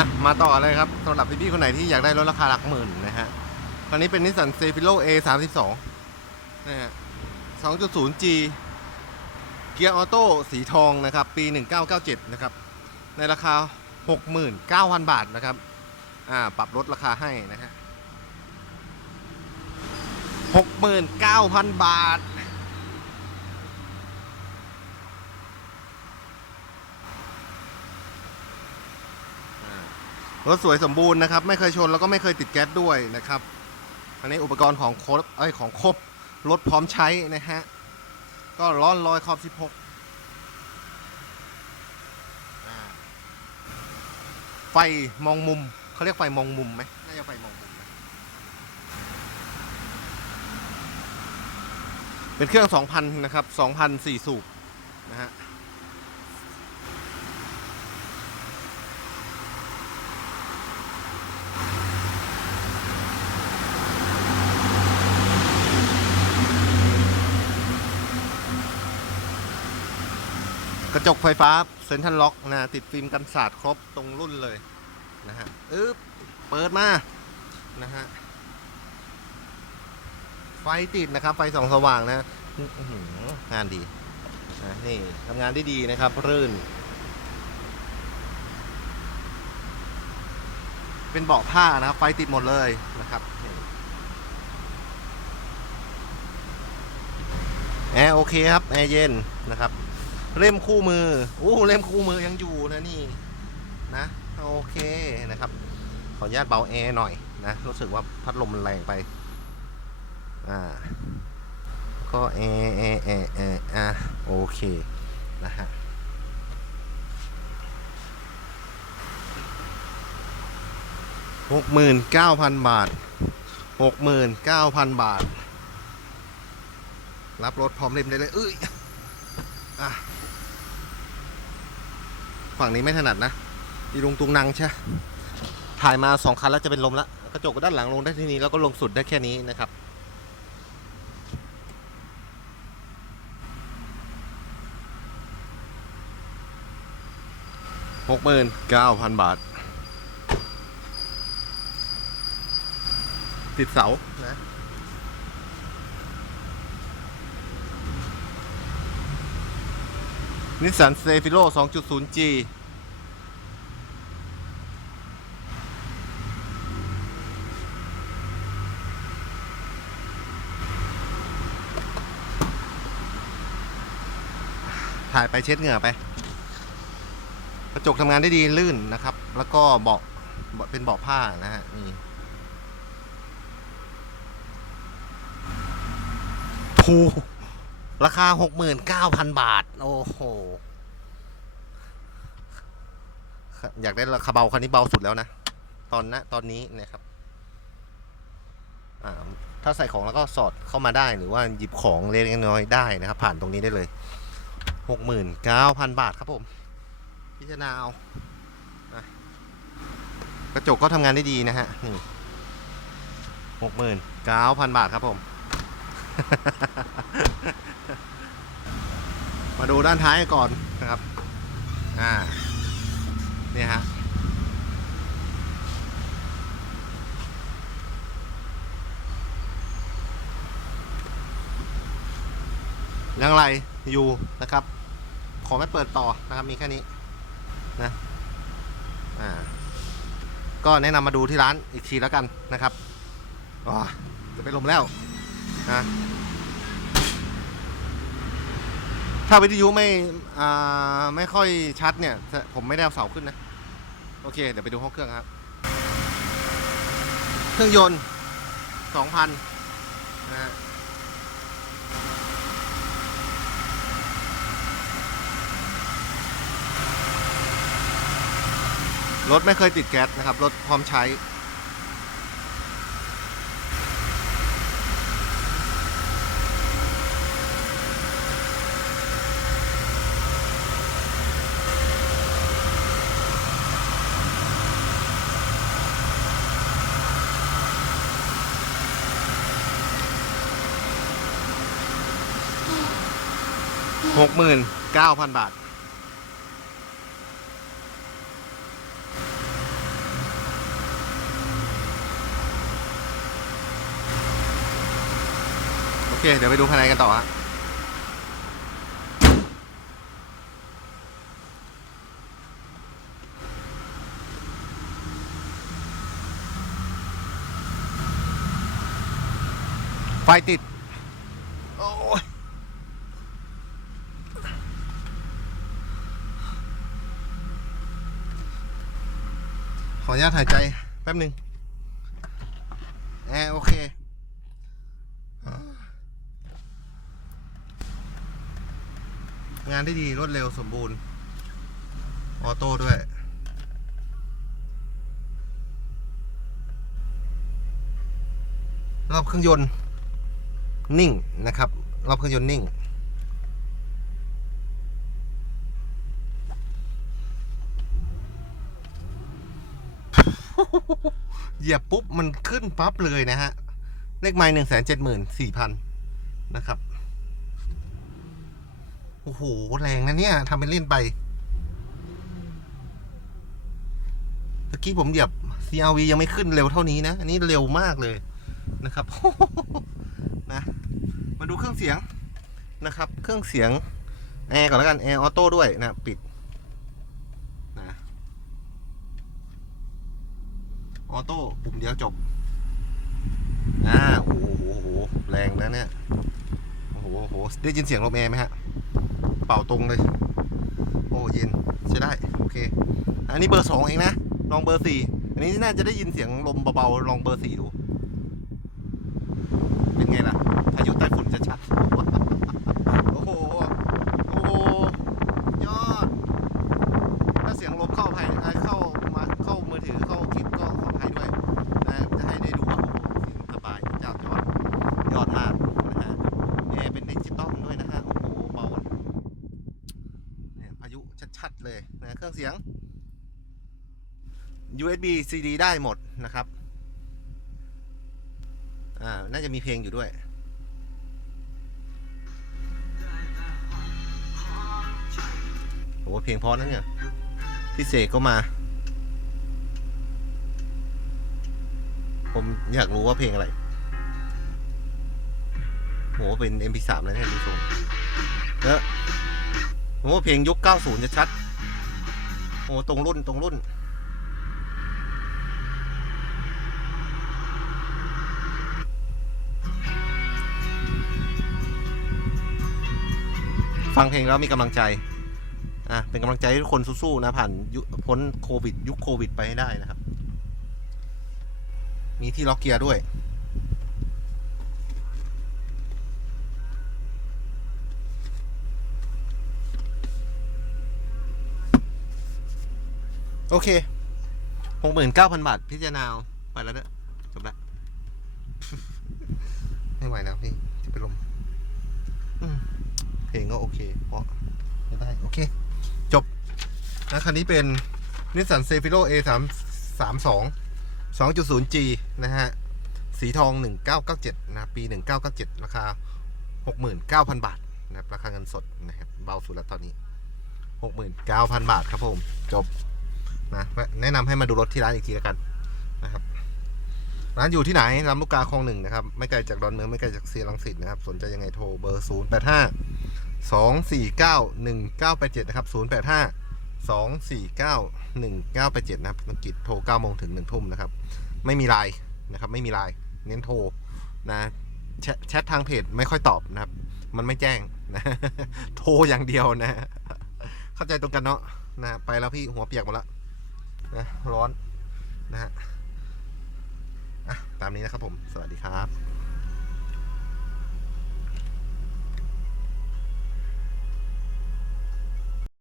ะมาต่อเลยครับสำหรับพี่ๆคนไหนที่อยากได้รถราคาหลักหมื่นนะฮะคันนี้เป็นนิสสันเซฟิโล A 3 2นะฮะ 2.0G เกียร์ออโต้สีทองนะครับ ปี 1997 นะครับ ในราคา 69,000 บาทนะครับ อ่า ปรับลดราคาให้นะฮะ 69,000 บาท รถสวยสมบูรณ์นะครับ ไม่เคยชนแล้วก็ไม่เคยติดแก๊สด้วยนะครับอันนี้อุปกรณ์ของครบเอ้ยของครบรถพร้อมใช้นะฮะก็ร้อนลอยขอบ 16 ไฟมองมุมเขาเรียกไฟมองมุมไหมน่าจะไฟมองมุมเป็นเครื่อง 2,000 นะครับ 2,000สี่สูบนะฮะ กระจกไฟฟ้าเซ็นทรัลล็อกนะติดฟิล์มกันสาดครบตรงรุ่นเลยนะฮะอึ๊บเปิดมานะฮะไฟติดนะครับ ไฟส่องสว่างนะอื้อหืองานดีนะนี่ทำงานได้ดีนะครับ รื่น เป็นเบาะผ้านะครับ ไฟติดหมดเลยนะครับแอร์โอเคครับ แอร์เย็นนะครับ เล่มคู่มือโอ้เล่มคู่มือยังอยู่นะนี่นะโอเคนะครับ ขออนุญาตเบาแอร์หน่อยนะรู้สึกว่าพัดลมมันแรงไปอ่าก็แอร์แอร์แอร์แอร์อะโอเคนะฮะหกหมื่นเก้าพันบาทหกหมื่นเก้าพันบาท รับรถพร้อมเล่มได้เลยเอ้ยอะ ฝั่งนี้ไม่ถนัดนะอีลุงตุงนังใช่ถ่ายมาสองคันแล้วจะเป็นลมละกระจกด้านหลังลงได้ที่นี้แล้วก็ลงสุดได้แค่นี้นะครับหกหมื่นเก้าพันบาท ติดเสา นิสสันเซฟิโล 2.0G ถ่ายไปเช็ดเหงื่อไป กระจกทำงานได้ดีลื่นนะครับ แล้วก็เบาะเป็นเบาะผ้านะฮะนี่ถู ราคา 69,000 บาท โอ้โห อยากได้ราคาเบาคันนี้เบาสุดแล้วนะ ตอนนะตอนนี้นะครับถ้าใส่ของแล้วก็สอดเข้ามาได้หรือว่าหยิบของเล็กน้อยได้นะครับ ผ่านตรงนี้ได้เลย 69,000 บาทครับผม พิจารณาเอากระจกก็ทำงานได้ดีนะฮะนี่69,000บาทครับผม มาดูด้านท้ายก่อนนะครับ อ่า เนี่ยฮะ ยังไรอยู่นะครับ ขอไม่เปิดต่อนะครับ มีแค่นี้นะ อ่า ก็แนะนำมาดูที่ร้านอีกทีแล้วกันนะครับอ๋อจะไปนลมแล้วนะ ถ้าวิทยุไม่อ่าไม่ค่อยชัดเนี่ย ผมไม่ได้เอาเสาขึ้นนะ โอเค เดี๋ยวไปดูห้องเครื่องครับ เครื่องยนต์2,000นะฮะรถไม่เคยติดแก๊สนะครับ รถพร้อมใช้ หกหมื่นเก้าพันบาท โอเค เดี๋ยวไปดูภายในกันต่อฮะไฟติด ออนุญาตหายใจแป๊บหนึ่งแอร์โอเค งานได้ดีรวดเร็วสมบูรณ์ ออโต้ด้วยรอบเครื่องยนต์นิ่งนะครับ รอบเครื่องยนต์นิ่ง เหยียบปุ๊บมันขึ้นปั๊บเลยนะฮะ เลขไม้หนึ่งแสนเจ็ดหมื่นสี่พันนะครับ โอ้โห แรงนะเนี่ยทำเป็นเล่นไปตะกี้ผมเหยียบ CRV ยังไม่ขึ้นเร็วเท่านี้นะ อันนี้เร็วมากเลยนะครับ นะ มาดูเครื่องเสียงนะครับ เครื่องเสียงแอร์ก่อนแล้วกัน แอร์ออโต้ด้วยนะ ปิดนะ ออโต้ปุ่มเดียวจบอ่าโอ้โหโอ้โหแรงนะเนี่ยโอ้โหโอ้โหได้ยินเสียงลมแอร์ไหมฮะเป่าตรงเลย โอ้เย็นใช้ได้โอเค อันนี้เบอร์สองเองนะลองเบอร์สี่อันนี้น่าจะได้ยินเสียงลมเบาๆลองเบอร์สี่ดู เป็นไงล่ะพายุใต้ฝุ่นจะชัด โอ้โห โอ้โห ยอด ถ้าเสียงลมเข้าภายเอ่อเข้ามาเข้ามือถือเข้าคลิปก็ขออภัยด้วยนะจะให้ได้ดูว่าโอ้โหเสียงสบายเจ้ายอด ยอดมากนะฮะแอร์เป็นดิจิตอลด้วยนะฮะโอ้โหเบาเนี่ยพายุชัดๆเลยนะเครื่องเสียง USB CD ได้หมดนะครับอ่าน่าจะมีเพลงอยู่ด้วยโอ้เพลงเพอนะเนี่ยพี่เสกก็มา ผมอยากรู้ว่าเพลงอะไร โหเป็น MP3 แล้วเนี่ยดูทรงแล้วผมว่าเพลงยุค 90 จะชัดโอ้ตรงรุ่นตรงรุ่น ฟังเพลงแล้วมีกำลังใจ อะ เป็นกำลังใจให้ทุกคนสู้ๆนะ ผ่านพ้นโควิด ยุคโควิดไปให้ได้นะครับ มีที่ล็อกเกียร์ด้วย โอเคหกหมื่นเก้าพันบาทพิจารณาเอาไปแล้วเด้อจบละ ไม่ไหวแล้วพี่จะไปนลมอืมเพลงก็โอเค เพราะไม่ได้ โอเค จบ นะคันนี้เป็นนิสสันเซฟิโ A 3 3 2 2.0G นะฮะ สีทอง1997นะ ปี1997ราคา69,000บาทนะครับ ราคาเงินสดนะครับ เบาสุดแล้วตอนนี้69,000บาทครับผม จบ นะแนะนำให้มาดูรถที่ร้านอีกทีแล้วกันนะครับร้านอยู่ที่ไหนลำลูกกาคลองหนึ่งนะครับ ไม่ไกลจากดอนเมืองไม่ไกลจากเซียรังสิตนะครับ สนใจยังไงโทรเบอร์ 0 8 5 2 4 9 1 9 8 7 นะครับ 0 8 5 2 4 9 1 9 8 7 นะครับอังกฤษโทร9โมงถึง1ทุ่มนะครับ ไม่มีไลน์นะครับ ไม่มีไลน์เน้นโทรนะแชทแชททางเพจไม่ค่อยตอบนะครับ มันไม่แจ้งนะโทรอย่างเดียวนะ เข้าใจตรงกันเนาะนะไปแล้วพี่หัวเปียกหมดแล้ว นะร้อนนะฮะอะตามนี้นะครับผม สวัสดีครับ